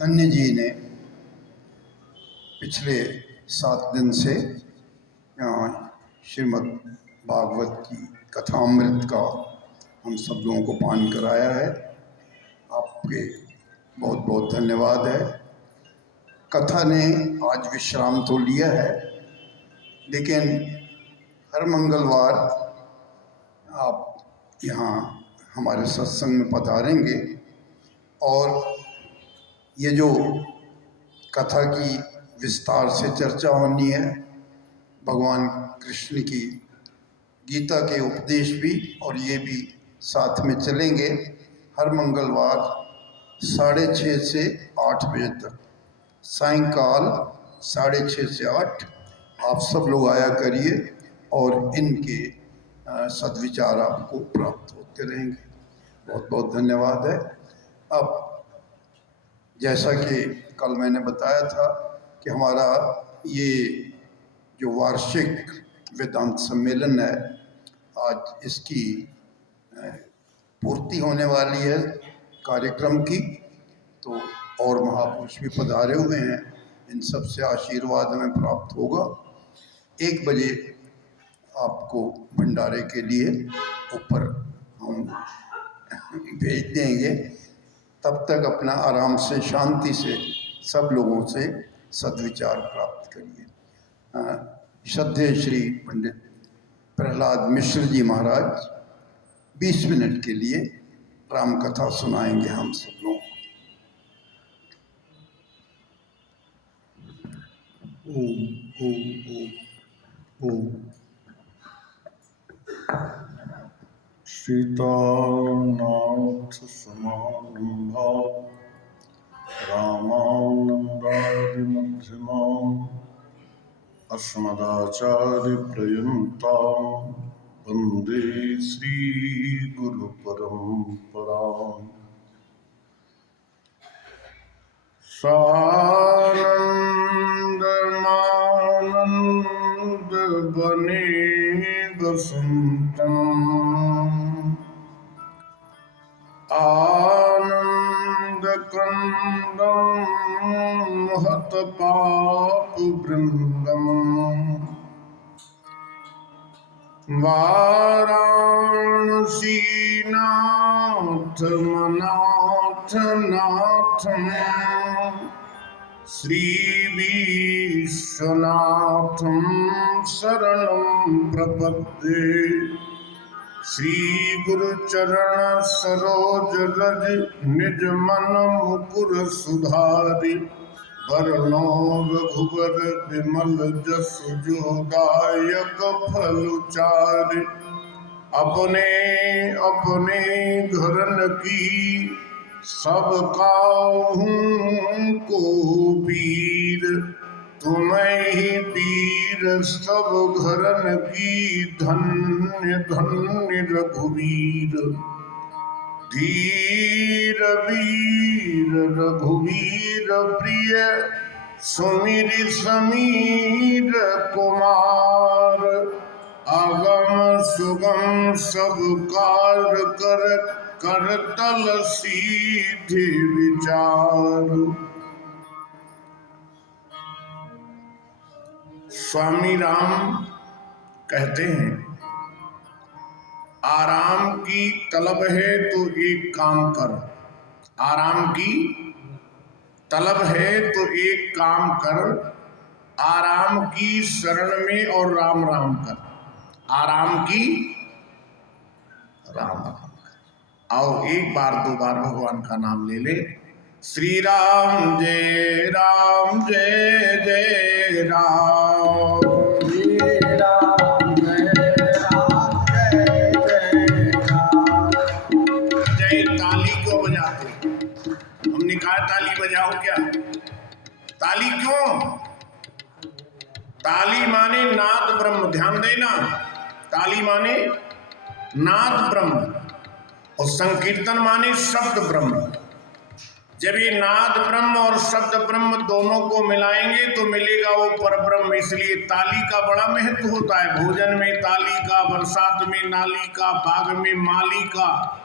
धन्य जी ने पिछले 7 दिन से श्रीमद् भागवत की कथामृत का हम सब लोगों को पान कराया है। आपके बहुत बहुत धन्यवाद है। कथा ने आज विश्राम तो लिया है, लेकिन हर मंगलवार आप यहाँ हमारे सत्संग में पधारेंगे और ये जो कथा की विस्तार से चर्चा होनी है, भगवान कृष्ण की गीता के उपदेश भी और ये भी साथ में चलेंगे। हर मंगलवार 6:30 से 8 बजे तक, सायंकाल 6:30 से 8 आप सब लोग आया करिए और इनके सद्विचार आपको प्राप्त होते रहेंगे। बहुत बहुत धन्यवाद है। अब जैसा कि कल मैंने बताया था कि हमारा ये जो वार्षिक वेदांत सम्मेलन है, आज इसकी पूर्ति होने वाली है कार्यक्रम की। तो और महापुरुष भी पधारे हुए हैं, इन सब से आशीर्वाद में प्राप्त होगा। 1 बजे आपको भंडारे के लिए ऊपर हम भेज देंगे। तब तक अपना आराम से शांति से सब लोगों से सद्विचार प्राप्त करिए। श्रद्धेय श्री पंडित प्रहलाद मिश्र जी महाराज 20 मिनट के लिए राम कथा सुनाएंगे हम सब लोगों को। ओम ओम ओम ओम। सीतानाथ समारंभा रामानन्दादिमध्यमाम् अस्मदाचार्यपर्यन्तां वन्दे श्रीगुरुपरम्पराम्। सानन्दमानन्दवने वसन्तम् आनन्दकन्दं हतपापवृन्दम् वाराणसीनाथमनाथनाथम् श्रीविश्वनाथं शरणं प्रपद्ये। श्री गुरुचरण सरोज रज निज मन मुकुर सुधारि। वरनो रघुवर विमल जस जोदायक फलचारि। अपने अपने घरन की सब काहू को पीर। तुम्हें ही पीर सब घरन की धन्य धन्य रघुवीर। धीर वीर रघुवीर प्रिय सुमिर समीर कुमार। अगम सुगम सब कार कर करतल सीधे विचार। स्वामी राम कहते हैं, आराम की तलब है तो एक काम कर। आराम की तलब है तो एक काम कर। आराम की शरण में और राम राम कर। आराम की राम राम कर। आओ एक बार 2 बार भगवान का नाम ले ले। श्री राम जय जय राम। हमने कहा ताली बजाओ क्या? ताली क्यों? ताली माने नाद ब्रह्म। ध्यान देना, ताली माने नाद ब्रह्म और संकीर्तन माने शब्द ब्रह्म। जब ये नाद ब्रह्म और शब्द ब्रह्म दोनों को मिलाएंगे तो मिलेगा वो परब्रह्म। इसलिए ताली का बड़ा महत्व होता है। भोजन में ताली का, बरसात में नाली का, बाग में माली का,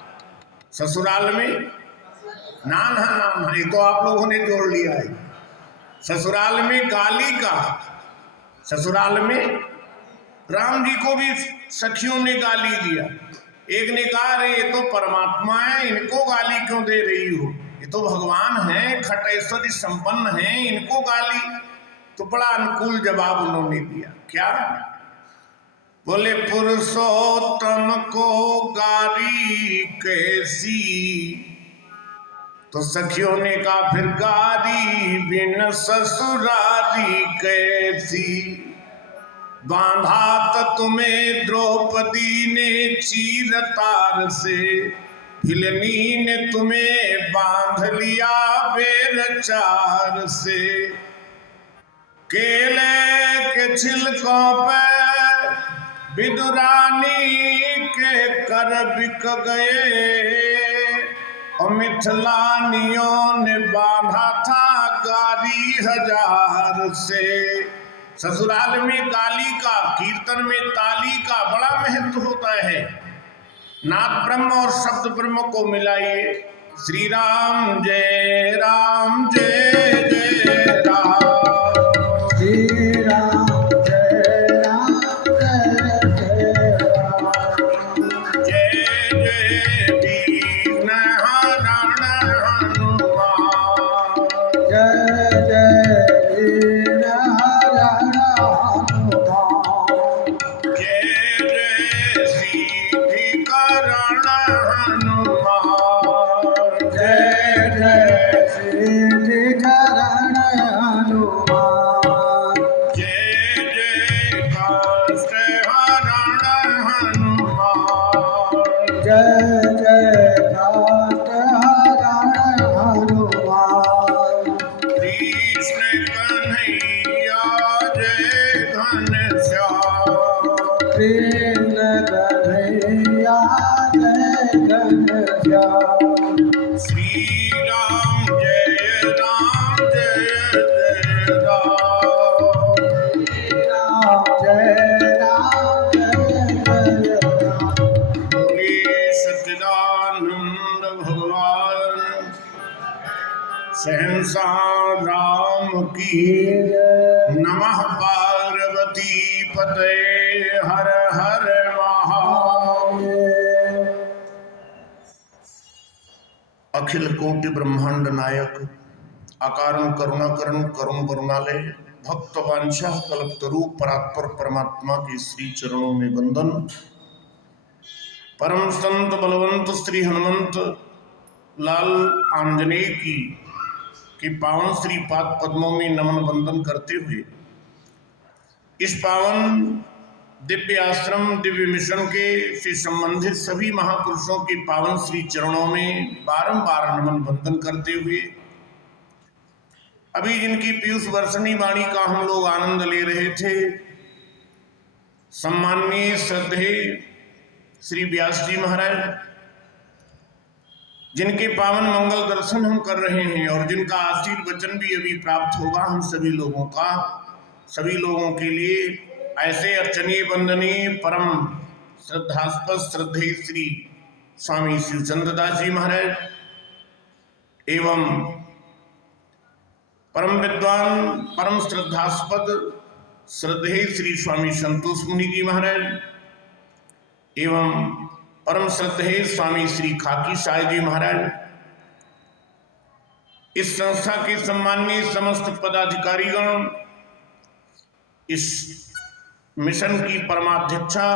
ससुराल में ना ना ना ना, ये तो आप लोगों ने जोड़ लिया है। ससुराल में गाली का, ससुराल में राम जी को भी सखियों ने गाली दिया। एक ने कहा अरे ये तो परमात्मा है, इनको गाली क्यों दे रही हो, ये तो भगवान है, खट ऐश्वर्य संपन्न है, इनको गाली। तो बड़ा अनुकूल जवाब उन्होंने दिया। क्या बोले, पुरुषोत्तम को गाली कैसी। तो सखियों ने कहा फिर गाली बिन ससुरारी कैसी। बांधा तो तुम्हें द्रौपदी ने चीर तार से, भिलनी ने तुम्हें बांध लिया बेरचार से। केले के छिलकों पे विदुरानी के कर बिक गए, और मिथिलानियों ने बांधा था गाली 1000 से। ससुराल में गाली का, कीर्तन में ताली का बड़ा महत्व होता है। नाद ब्रह्म और शब्द ब्रह्म को मिलाइए। श्री राम जय राम, जय जय राम, श्री राम जय राम, जय जय राम। जय जय वीर हरण हनुमान, जय जय वीर हरण हनुमान। जय जय सिद्धिकरण हनुमान, जय जय सिद्धिकरण हनुमान। जय जय काष्ठ हरण हनुमान, जय जय काष्ठ हरण हनुमान। कृष्ण कन्हैया जय घनश्याम, कृष्ण कन्हैया जय घनश्याम। श्री राम जय राम, जय जय राम, श्री राम जय राम, जय जय राम। बोले सच्चिदानंद भगवान सहंसा राम की। नमः पार्वती पते, हर हर महादेव। अखिल कोटि ब्रह्मांड नायक, अकारण करुणाकरण करुण करुणालय, भक्त वांछा कल्पतरु परात्पर परमात्मा के श्री चरणों में वंदन। परम संत बलवंत श्री हनुमंत लाल आंजनेय की के पावन श्री पाद पद्मों में नमन वंदन करते हुए इस पावन दिव्य आश्रम दिव्य मिशन के से संबंधित सभी महापुरुषों के पावन श्री चरणों में बारंबार नमन वंदन करते हुए अभी जिनकी पीयूष वर्षणी वाणी का हम लोग आनंद ले रहे थे, सम्माननीय श्रद्धेय श्री व्यास जी महाराज, जिनके पावन मंगल दर्शन हम कर रहे हैं और जिनका आशीर्वचन भी अभी प्राप्त होगा हम सभी लोगों का, सभी लोगों के लिए ऐसे अर्चनीय वंदनीय परम श्रद्धास्पद श्रद्धेय श्री स्वामी शिवचंद्र दास जी महाराज एवं परम विद्वान परम श्रद्धास्पद श्रद्धेय श्री स्वामी संतोष मुनि जी महाराज एवं परम श्रद्धेय स्वामी श्री खाकी साय जी महाराज, इस संस्था के सम्माननीय समस्त पदाधिकारीगण, इस मिशन की परमाध्यक्षा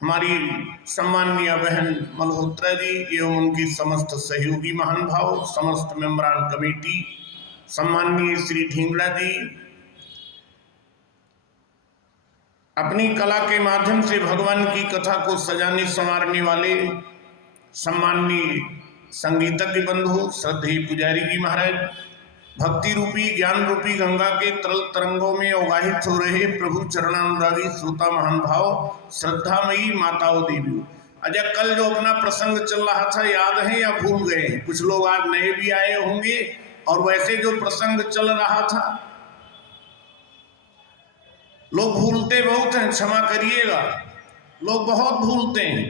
हमारी सम्माननीय बहन मल्होत्रा जी एवं उनकी समस्त सहयोगी महान भाव, समस्त मेंबरान कमेटी, सम्माननीय श्री ढींगड़ा जी, अपनी कला के माध्यम से भगवान की कथा को सजाने संवारने वाले सम्माननीय संगीतज्ञ बंधु श्रद्धेय पुजारी जी महाराज, भक्ति रूपी ज्ञान रूपी गंगा के तरल तरंगों में अवगाहित हो रहे प्रभु चरणानुरागी श्रोता महान भाव, श्रद्धामयी माताओं देवियों। अच्छा, कल जो अपना प्रसंग चल रहा था याद है या भूल गए हैं? कुछ लोग आज नए भी आए होंगे और वैसे जो प्रसंग चल रहा था लोग भूलते बहुत हैं, क्षमा करिएगा, लोग बहुत भूलते हैं।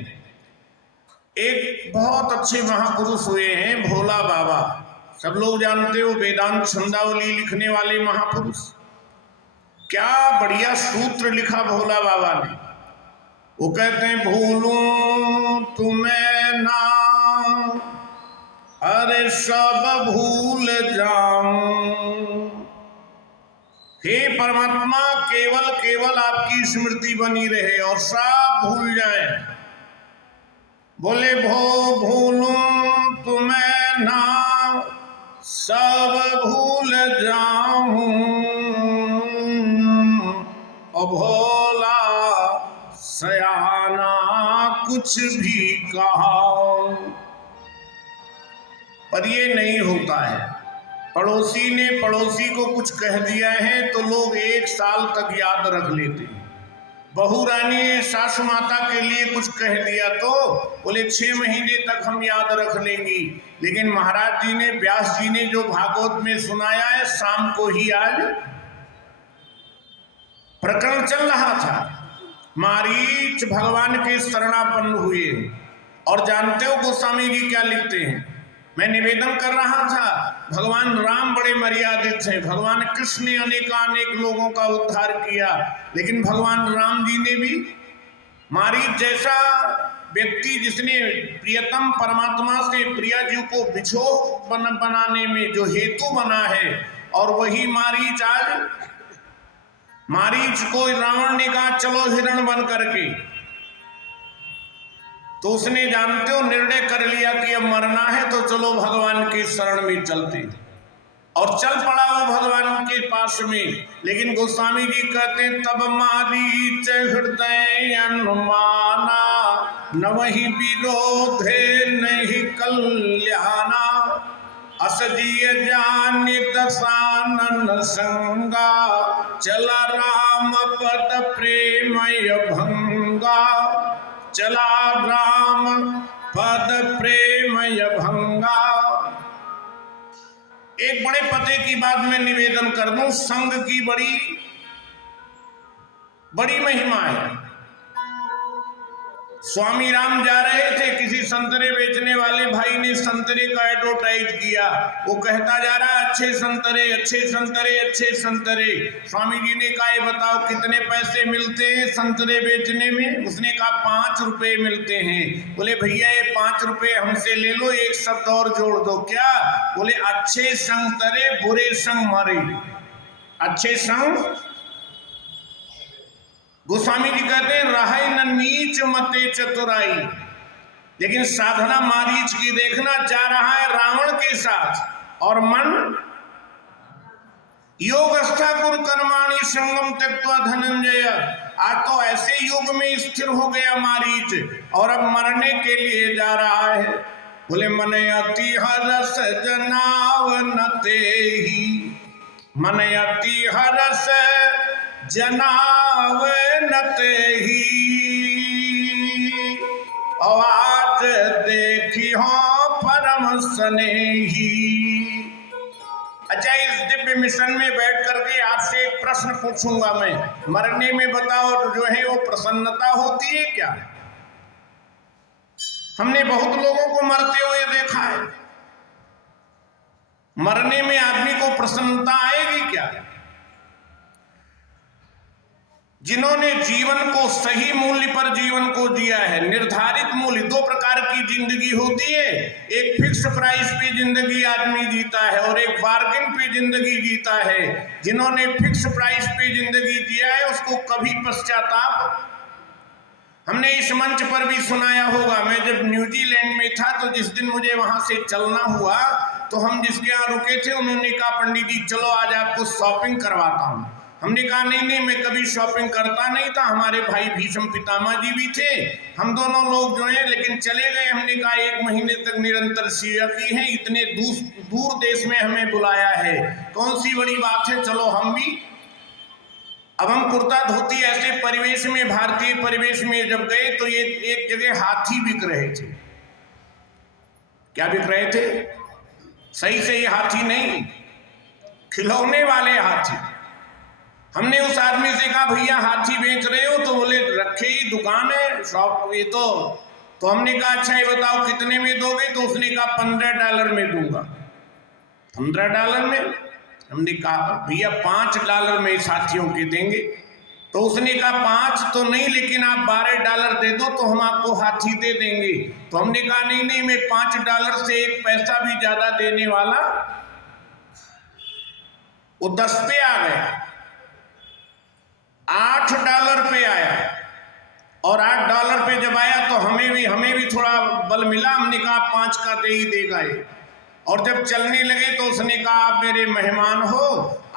एक बहुत अच्छे महापुरुष हुए हैं भोला बाबा, सब लोग जानते हो, वेदांत छंदावली लिखने वाले महापुरुष। क्या बढ़िया सूत्र लिखा भोला बाबा ने। वो कहते हैं भूलूं तुम्हें ना, अरे सब भूल जाऊं। हे परमात्मा, केवल केवल आपकी स्मृति बनी रहे और सब भूल जाए। बोले भूलूं तुम्हें ना, सब भूल जाऊं। और भोला सयाना कुछ भी कहा, पर ये नहीं होता है। पड़ोसी ने पड़ोसी को कुछ कह दिया है तो लोग 1 साल तक याद रख लेते हैं। बहू रानी ने सासू माता के लिए कुछ कह दिया तो बोले 6 महीने तक हम याद रख लेंगी। लेकिन महाराज जी ने, व्यास जी ने जो भागवत में सुनाया है, शाम को ही आज प्रकरण चल रहा था। मारीच भगवान के शरणापन्न हुए और जानते हो गोस्वामी जी क्या लिखते हैं। मैं निवेदन कर रहा था, भगवान राम बड़े मर्यादित हैं, भगवान कृष्ण ने अनेकानेक लोगों का उद्धार किया, लेकिन भगवान राम जी ने भी मारीच जैसा व्यक्ति जिसने प्रियतम परमात्मा से प्रिया जी को बिछोह बनाने में जो हेतु बना है, और वही मारीच आज, मारीच को रावण ने कहा चलो हिरण बन करके, तो उसने जानते हो निर्णय कर लिया कि अब मरना है तो चलो भगवान के शरण में चलते, और चल पड़ा वो भगवान के पास में। लेकिन गोस्वामी जी कहते तब मारीच हृदय अनुमाना, न वही विरोधे नहीं कल्याणा। असजीय जान दशानन संगा, चला राम पद प्रेमय भंगा। चला राम पद प्रेमय भंगा। एक बड़े पते की बात मैं निवेदन कर दूं, संघ की बड़ी महिमा है। स्वामी राम जा रहे थे, किसी संतरे बेचने वाले भाई ने संतरे का एडवर्टाइज किया। वो कहता जा रहा अच्छे संतरे, अच्छे संतरे, अच्छे संतरे। स्वामी जी ने कहा ये बताओ कितने पैसे मिलते हैं संतरे बेचने में। उसने कहा 5 रुपए मिलते हैं। बोले भैया ये 5 रुपए हमसे ले लो, एक शब्द और जोड़ दो। क्या? बोले अच्छे संतरे बुरे संग मारे। अच्छे संग, गोस्वामी जी कहते हैं रहे न नीच मते चतुराई। लेकिन साधना मारीच की देखना, जा रहा है रावण के साथ और मन योगस्था कुरु कर्माणि संगम त्यक्त्वा धनंजय। आज तो ऐसे योग में स्थिर हो गया मारीच और अब मरने के लिए जा रहा है। बोले मन अति हरस जनावनते ही, मन अति हरस जनावनते ही। आज देखी हो परम स्नेही। अच्छा, इस दिव्य मिशन में बैठ करके आपसे एक प्रश्न पूछूंगा मैं। मरने में बताओ जो है वो प्रसन्नता होती है क्या? हमने बहुत लोगों को मरते हुए देखा है। मरने में आदमी को प्रसन्नता आएगी क्या? जिन्होंने जीवन को सही मूल्य पर जीवन को दिया है, निर्धारित मूल्य। 2 प्रकार की जिंदगी होती है, एक फिक्स प्राइस पे जिंदगी आदमी जीता है और एक बार्गेन पे जिंदगी जीता है। जिन्होंने फिक्स प्राइस पे जिंदगी जिया है उसको कभी पश्चाताप, हमने इस मंच पर भी सुनाया होगा। मैं जब न्यूजीलैंड में था तो जिस दिन मुझे वहां से चलना हुआ तो हम जिसके यहाँ रुके थे उन्होंने कहा पंडित जी चलो आज आपको शॉपिंग करवाता हूँ। हमने कहा नहीं मैं कभी शॉपिंग करता नहीं था। हमारे भाई भीष्म पितामह जी भी थे, हम दोनों लोग जो हैं, लेकिन चले गए। हमने कहा 1 महीने तक निरंतर सेवा की है, इतने दूर देश में हमें बुलाया है, कौन सी बड़ी बात है, चलो हम भी। अब हम कुर्ता धोती ऐसे परिवेश में, भारतीय परिवेश में जब गए तो ये एक जगह हाथी बिक रहे थे। क्या बिक रहे थे? सही से ये हाथी नहीं, खिलौने वाले हाथी। हमने उस आदमी से कहा भैया हाथी बेच रहे हो? तो बोले रखे ही दुकान है, शॉप, ये तो तो हमने कहा अच्छा ये बताओ कितने में दोगे? तो उसने कहा $15 में दूंगा। $15 में? हमने कहा भैया $5 में साथियों के देंगे। तो उसने कहा 5 तो नहीं, लेकिन आप $12 दे दो तो हम आपको हाथी दे देंगे। तो हमने कहा नहीं नहीं, मैं $5 से 1 पैसा भी ज्यादा देने वाला। वो 10 पे आ गया, $8 पे आया, और $8 पे जब आया तो हमें भी थोड़ा बल मिला। हमने कहा 5 का दे ही देगा ये। और जब चलने लगे तो उसने कहा आप मेरे मेहमान हो,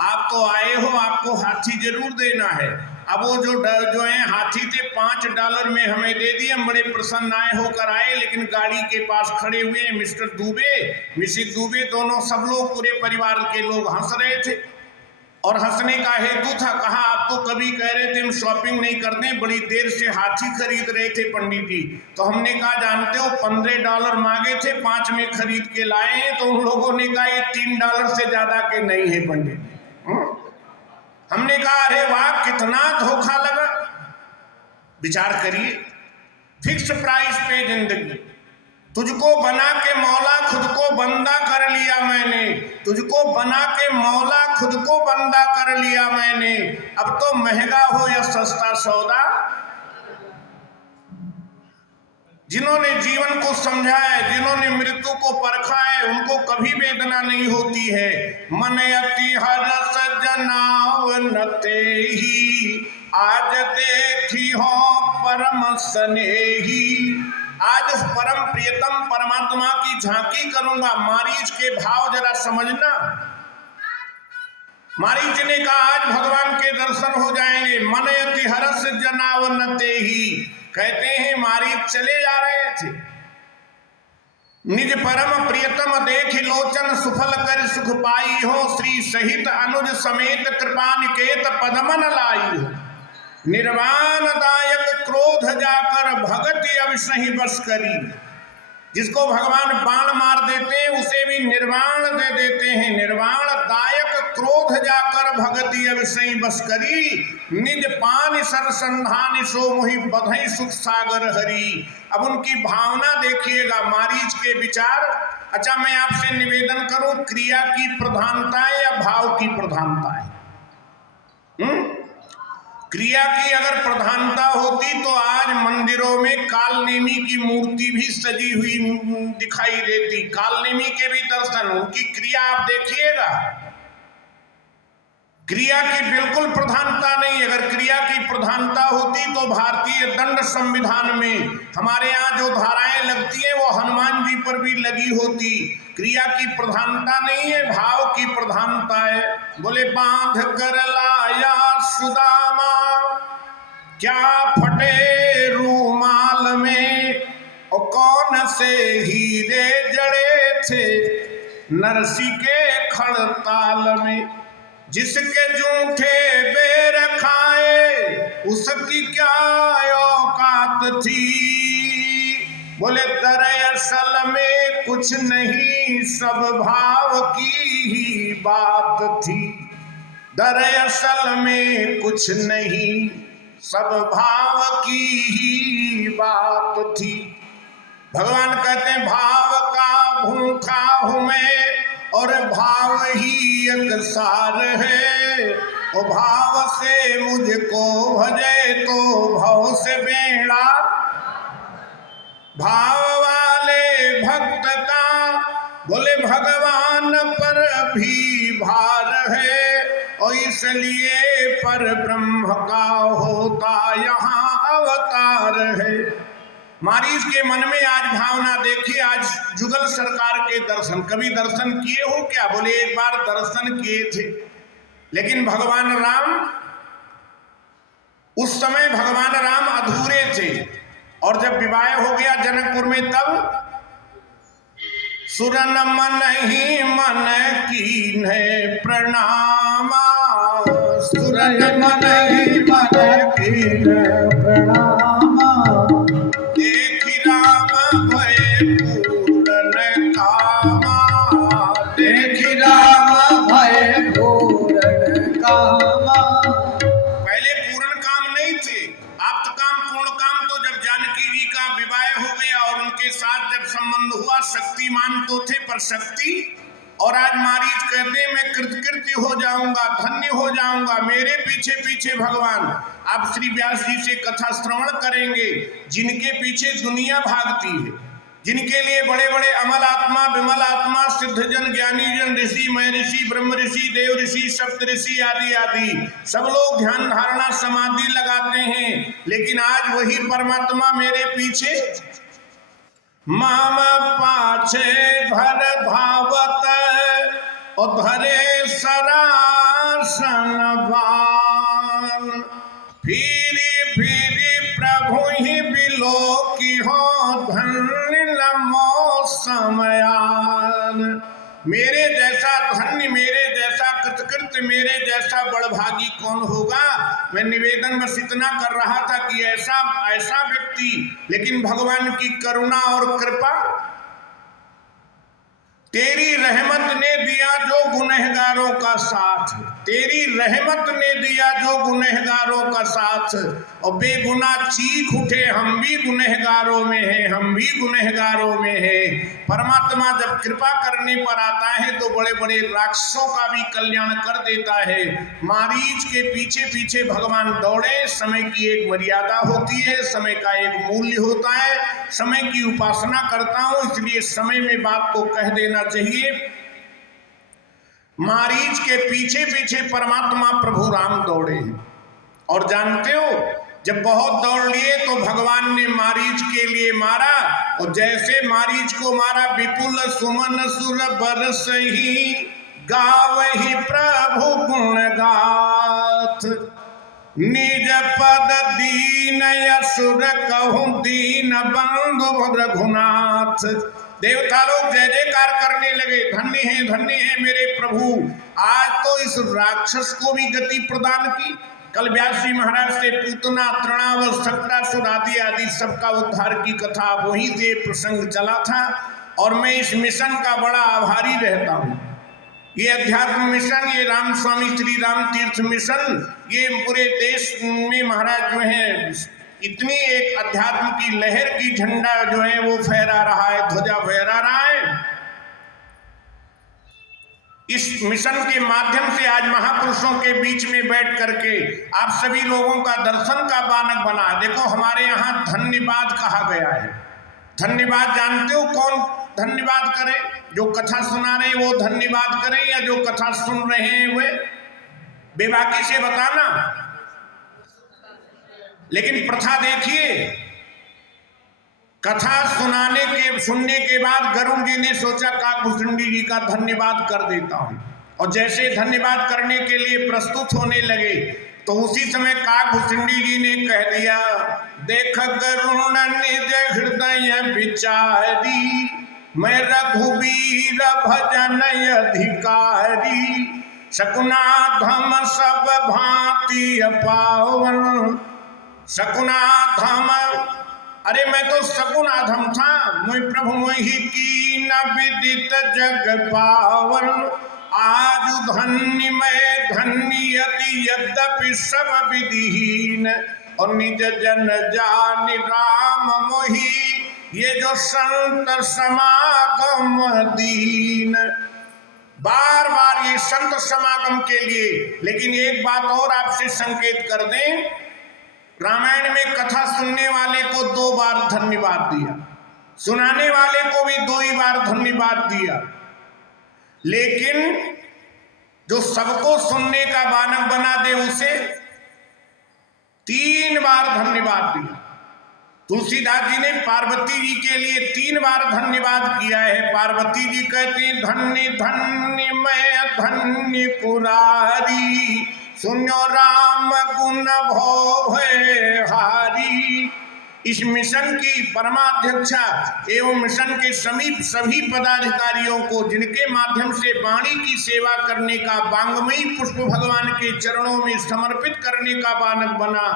आप तो आए हो, आपको हाथी जरूर देना है। अब वो जो है हाथी थे $5 में हमें दे दिए। हम बड़े प्रसन्न आए होकर आए, लेकिन गाड़ी के पास खड़े हुए मिस्टर दुबे, मिसिस दुबे, दोनों सब लोग, पूरे परिवार के लोग हंस रहे थे। और हंसने का हेतु था, कहा आप तो कभी कह रहे थे हम शॉपिंग नहीं करते, बड़ी देर से हाथी खरीद रहे थे पंडित जी। तो हमने कहा जानते हो $15 मांगे थे, 5 में खरीद के लाए हैं। तो उन लोगों ने कहा ये $3 से ज्यादा के नहीं है पंडित जी। हमने कहा अरे वाह कितना धोखा लगा। विचार करिए, फिक्स प्राइस पे जिंदगी। तुझको बना के मौला खुद को बंदा कर लिया मैंने, तुझको बना के मौला खुद को बंदा कर लिया मैंने। अब तो महंगा हो या सस्ता सौदा। जिन्होंने जीवन को समझा है, जिन्होंने मृत्यु को परखा है, उनको कभी वेदना नहीं होती है। मन अति हरस जनाव नते ही, आज देखी हो परम स्नेही। आज उस परम प्रियतम परमात्मा की झांकी करूंगा। मारीच के भाव जरा समझना। मारीच ने कहा आज भगवान के दर्शन हो जाएंगे। मन अति हरस जनावनते ही, कहते हैं मारीच चले जा रहे थे, निज परम प्रियतम देख लोचन सुफल कर सुख पाई हो। श्री सहित अनुज समेत कृपा निकेत पदमन लाई हो। निर्वाण दायक क्रोध जाकर भगति अविसही बस करी। जिसको भगवान बाण मार देते हैं उसे भी निर्वाण दे देते हैं। निर्वाण दायक क्रोध जाकर भगति अविसही बस करी। निज पान सरसंधान सो मोहि बधई सुख सागर हरी। अब उनकी भावना देखिएगा, मारीच के विचार। अच्छा मैं आपसे निवेदन करूं, क्रिया की प्रधानता है या भाव की प्रधानता है? क्रिया की अगर प्रधानता होती तो आज मंदिरों में कालनेमी की मूर्ति भी सजी हुई दिखाई देती। कालनेमी के भी दर्शन, उनकी क्रिया आप देखिएगा। क्रिया की बिल्कुल प्रधानता नहीं। अगर क्रिया की प्रधानता होती तो भारतीय दंड संविधान में हमारे यहाँ जो धाराएं लगती हैं वो हनुमान जी पर भी लगी होती। क्रिया की प्रधानता नहीं है, भाव की प्रधानता है। बोले बांध कर लाया सुदामा, क्या फटे रूमाल में, और कौन से हीरे जड़े थे नरसी के खड़ताल में। जिसके जूठे बेर खाए उसकी क्या औकात थी। बोले दरअसल में कुछ नहीं, सब भाव की ही बात थी। दरअसल में कुछ नहीं, सब भाव की ही बात थी। भगवान कहते हैं भाव का भूखा हूं मैं, और भाव ही एक सार है। और भाव से मुझको भजे तो भव से बेड़ा। भाव वाले भक्त का बोले भगवान पर भी भार है, और इसलिए पर ब्रह्म का होता यहाँ अवतार है। मारीच के मन में आज भावना देखिए। आज जुगल सरकार के दर्शन, कभी दर्शन किए हो क्या? बोले एक बार दर्शन किए थे, लेकिन भगवान राम, उस समय भगवान राम अधूरे थे। और जब विवाह हो गया जनकपुर में, तब सुरन मन ही मन कीन्हे प्रणामा। सुरन मन ही मन कीन्हे प्रणामा। देखि राम भय पूरन कामा। देखि राम भय पूरन कामा। पहले पूर्ण काम नहीं थे, आप्त काम पूर्ण काम तो जब जानकी जी का विवाह हो गया शक्तिमान तो थे पर शक्ति, और आज मारीच कहते हैं मैं कृतकृत्य हो जाऊंगा, धन्य हो जाऊंगा। मेरे पीछे पीछे भगवान, आप श्री व्यास जी से कथा श्रवण करेंगे, जिनके पीछे दुनिया भागती है, जिनके लिए बड़े बड़े अमल आत्मा, विमल आत्मा, सिद्ध जन, ज्ञानी जन, ऋषि, महर्षि, ब्रह्म ऋषि, देव ऋषि, सप्त ऋषि आदि आदि सब लोग ध्यान धारणा समाधि लगाते हैं, लेकिन आज वही परमात्मा मेरे पीछे माम पाछे धर धावत और धरे सरासन बान, फिरी फिरी प्रभु ही बिलो की हो धन्य नमो समयान। मेरे जैसा धन्य, मेरे जैसा कृतकृत्य, मेरे जैसा बड़भागी कौन होगा। मैं निवेदन बस इतना कर रहा था कि ऐसा ऐसा व्यक्ति, लेकिन भगवान की करुणा और कृपा, तेरी रहमत ने दिया जो गुनहगारों का साथ, तेरी रहमत ने दिया जो गुनहगारों का साथ, और बेगुना चीख उठे हम भी गुनहगारों में हैं, हम भी गुनहगारों में हैं। परमात्मा जब कृपा करने पर आता है तो बड़े बड़े राक्षसों का भी कल्याण कर देता है। मारीच के पीछे पीछे भगवान दौड़े। समय की एक मर्यादा होती है, समय का एक मूल्य होता है। समय की उपासना करता हूं, इसलिए समय में बात को कह देना चाहिए। मारीच के पीछे पीछे परमात्मा प्रभु राम दौड़े हैं, और जानते हो जब बहुत दौड़ लिए तो भगवान ने मारीच के लिए मारा, और जैसे मारीच को मारा, विपुल सुमन सुर बरसहि गावहि प्रभु गुण गाथ, निज पद दीन असुर कहूं दीन बंधु रघुनाथ। देवता लोग जय जयकार करने लगे, धन्य है मेरे प्रभु। आज तो इस राक्षस को भी गति प्रदान की। कल व्यास जी महाराज से पूतना, तृणावत, सक्रासुर आदि आदि सबका उद्धार की कथा वहीं से प्रसंग चला था, और मैं इस मिशन का बड़ा आभारी रहता हूँ। ये अध्यात्म मिशन, ये राम स्वामी श्री राम तीर्थ मिशन, ये पूरे देश में महाराज जो है इतनी एक अध्यात्म की लहर की झंडा जो है वो फहरा रहा है, ध्वजा फहरा रहा है। इस मिशन के माध्यम से आज महापुरुषों के बीच में बैठ करके आप सभी लोगों का दर्शन का बानक बना। देखो हमारे यहाँ धन्यवाद कहा गया है। धन्यवाद जानते हो कौन धन्यवाद करे? जो कथा सुना रहे वो धन्यवाद करें, या जो कथा सुन रहे हैं वे? बेबाकी से बताना। लेकिन प्रथा देखिए, कथा सुनने के बाद गरुड़ जी ने सोचा काकभूषुंडी जी का धन्यवाद कर देता हूं, और जैसे धन्यवाद करने के लिए प्रस्तुत होने लगे तो उसी समय काकभूषुंडी जी ने कह दिया, देख गरुड़ निज हृदय विचारी, मैं रघुवीर भजन अधिकारी, शकुनाधम सब भांति पावन, शकुनाधम, अरे मैं तो शकुनाधम था, मैं प्रभु मोहि कीन विदित जग पावन, आज धन्य मैं धन्यति यद्यपि सब विधिहीन, और निज जन जान राम मोहि, ये जो संत समागम दीन। बार बार ये संत समागम के लिए। लेकिन एक बात और आपसे संकेत कर दें, रामायण में कथा सुनने वाले को 2 बार धन्यवाद दिया, सुनाने वाले को भी 2 ही बार धन्यवाद दिया, लेकिन जो सबको सुनने का बानक बना दे उसे 3 बार धन्यवाद दिया। तुलसीदास जी ने पार्वती जी के लिए 3 बार धन्यवाद किया है। पार्वती जी कहते हैं, धन्य धन्य मैं धन्य पुरारी, सुनो राम गुण भो हारी। इस मिशन की परमाध्यक्षा एवं मिशन के समीप सभी पदाधिकारियों को, जिनके माध्यम से वाणी की सेवा करने का वांगमयी पुष्प भगवान के चरणों में समर्पित करने का बानक बना,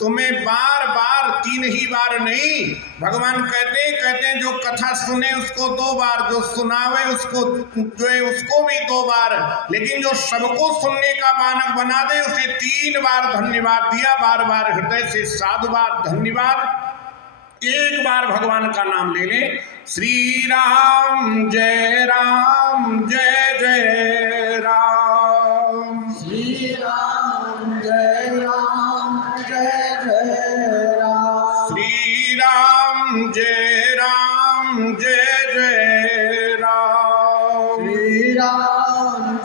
तो मैं बार बार 3 ही बार नहीं, भगवान कहते हैं जो कथा सुने उसको 2 बार, जो सुनावे उसको जो है उसको भी 2 बार, लेकिन जो सबको सुनने का बानक बना दे उसे 3 बार धन्यवाद दिया। बार बार हृदय से साधुवाद धन्यवाद। एक बार भगवान का नाम ले लें, श्री राम जय जय राम। श्री राम जय जय राम। श्री राम जय जय राम। श्री राम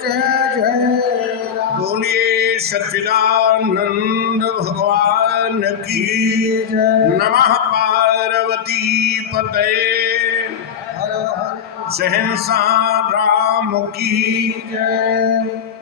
जय जय राम। बोलिए सच्चिदानंद भगवान की जय। नमः। पार्वती पते हर हर सहनसा राम की जय।